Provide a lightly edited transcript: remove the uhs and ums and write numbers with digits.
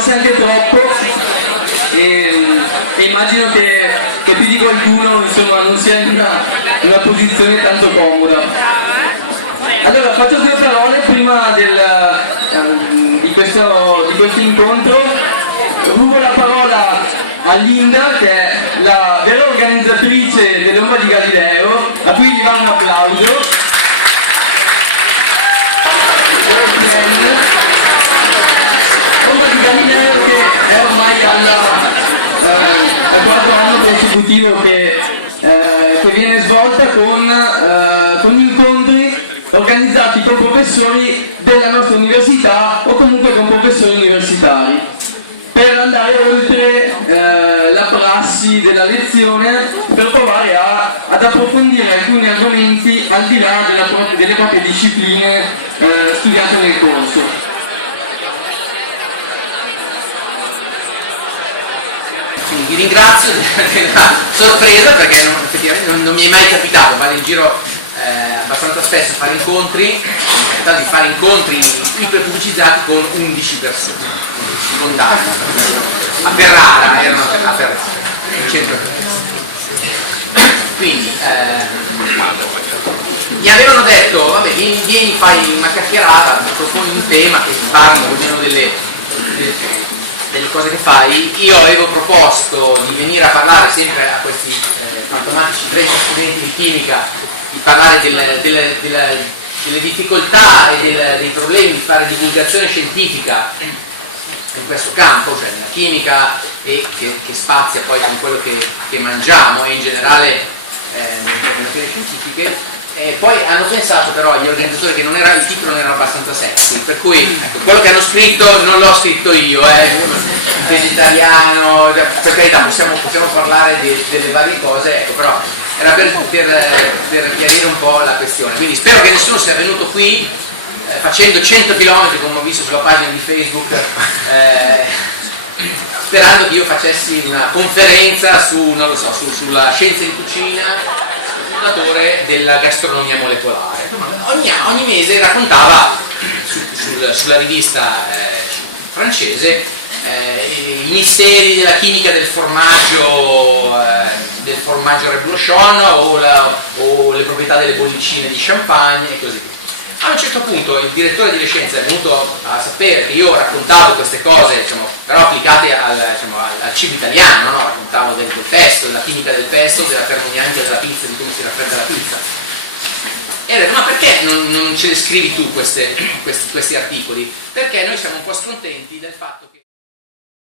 forse anche troppo, e immagino che più di qualcuno insomma, non sia in una posizione tanto comoda. Allora faccio due parole prima di questo incontro. Rubo la parola a Linda, che è la vera organizzatrice dell'Ombra di Galileo, a cui gli va un applauso. Ombra di Galileo che è ormai al quarto anno consecutivo che viene svolta con incontri organizzati con professori della nostra università o comunque con professori universitari, per andare oltre la prassi della lezione, per provare ad approfondire alcuni argomenti al di là delle proprie discipline studiate nel corso. Vi ringrazio della sorpresa, perché effettivamente non mi è mai capitato vado in giro abbastanza spesso a fare incontri. Mi è capitato di fare incontri iperpubblicizzati con 11 persone, contate a Ferrara, erano a Ferrara, in centro. Quindi mi avevano detto, vabbè, vieni, fai una chiacchierata, proponi un tema che parli almeno delle cose che fai. Io avevo proposto di venire a parlare sempre a questi fantomatici 30 studenti di chimica, di parlare delle difficoltà e dei problemi di fare divulgazione scientifica in questo campo, cioè nella chimica, e che spazia poi con quello che mangiamo e in generale nelle materie scientifiche. E poi hanno pensato però agli organizzatori che il titolo non era abbastanza sexy, per cui ecco, quello che hanno scritto non l'ho scritto io, vegetariano, per carità possiamo parlare delle varie cose, ecco, però era per chiarire un po' la questione. Quindi spero che nessuno sia venuto qui facendo 100 km, come ho visto sulla pagina di Facebook, sperando che io facessi una conferenza sulla scienza di cucina, della gastronomia molecolare. Ogni mese raccontava sulla rivista francese i misteri della chimica del formaggio reblochon o le proprietà delle bollicine di champagne e così via. A un certo punto il direttore di scienze è venuto a sapere che io raccontavo queste cose, però applicate al cibo italiano, no? Raccontavo del pesto, della chimica del pesto, della termodinamica della pizza, di come si raffredda la pizza. E ho detto, ma perché non ce le scrivi tu questi articoli? Perché noi siamo un po' scontenti del fatto che